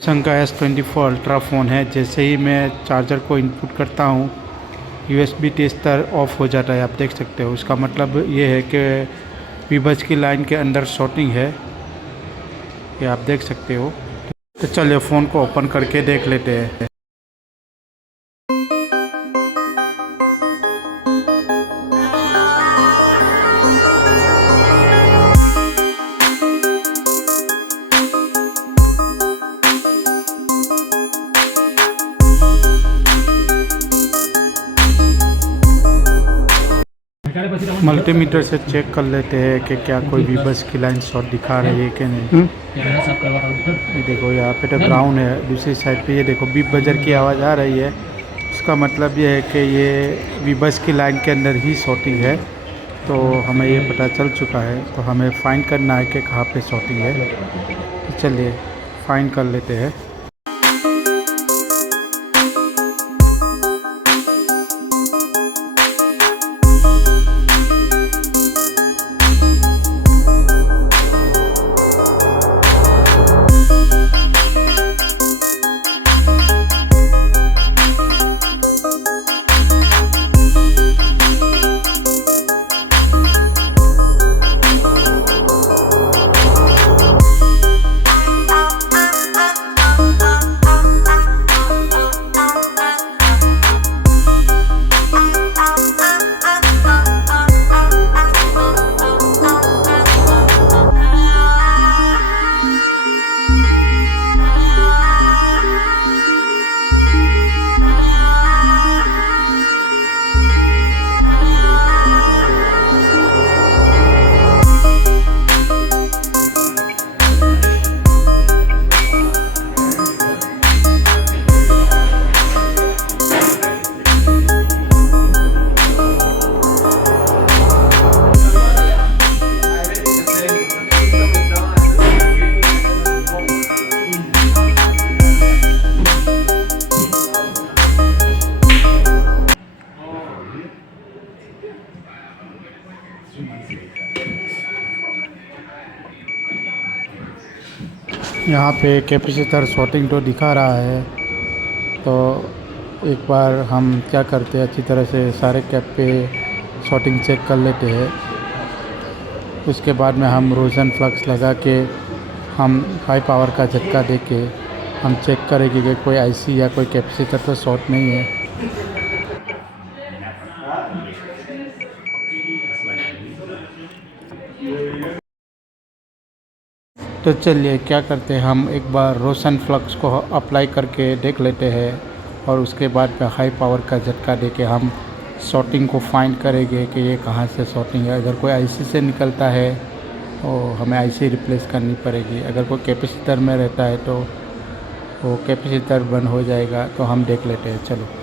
सैमसंग का S24 ultra phone है। जैसे ही मैं चार्जर को इनपुट करता हूँ USB टेस्टर ऑफ हो जाता है। आप देख सकते हो, उसका मतलब ये है कि वीबज की लाइन के अंदर शॉर्टिंग है, ये आप देख सकते हो। तो चलिए फ़ोन को ओपन करके देख लेते हैं। मल्टीमीटर से चेक कर लेते हैं कि क्या कोई भी बस की लाइन शॉर्ट दिखा रही है कि नहीं। ये देखो यहाँ पे तो ग्राउंड है, दूसरी साइड पे ये देखो बीप बजर की आवाज़ आ रही है। उसका मतलब ये है कि ये वीबस की लाइन के अंदर ही शॉर्टिंग है। तो हमें ये पता चल चुका है, तो हमें फाइंड करना है कि कहाँ पे शॉर्टिंग है। तो चलिए फाइंड कर लेते हैं। यहाँ पे कैपेसिटर शॉर्टिंग तो दिखा रहा है, तो एक बार हम क्या करते हैं, अच्छी तरह से सारे कैप पे शॉर्टिंग चेक कर लेते हैं। उसके बाद में हम रोशन फ्लक्स लगा के हम हाई पावर का झटका दे के हम चेक करेंगे कि कोई आईसी या कोई कैपेसिटर तो शॉर्ट नहीं है। तो चलिए क्या करते हैं, हम एक बार रोशन फ्लक्स को अप्लाई करके देख लेते हैं और उसके बाद में हाई पावर का झटका दे के हम शॉर्टिंग को फाइंड करेंगे कि ये कहाँ से शॉर्टिंग है। अगर कोई आईसी से निकलता है तो हमें आईसी रिप्लेस करनी पड़ेगी। अगर कोई कैपेसिटर में रहता है तो वो कैपेसिटर बंद हो जाएगा। तो हम देख लेते हैं, चलो।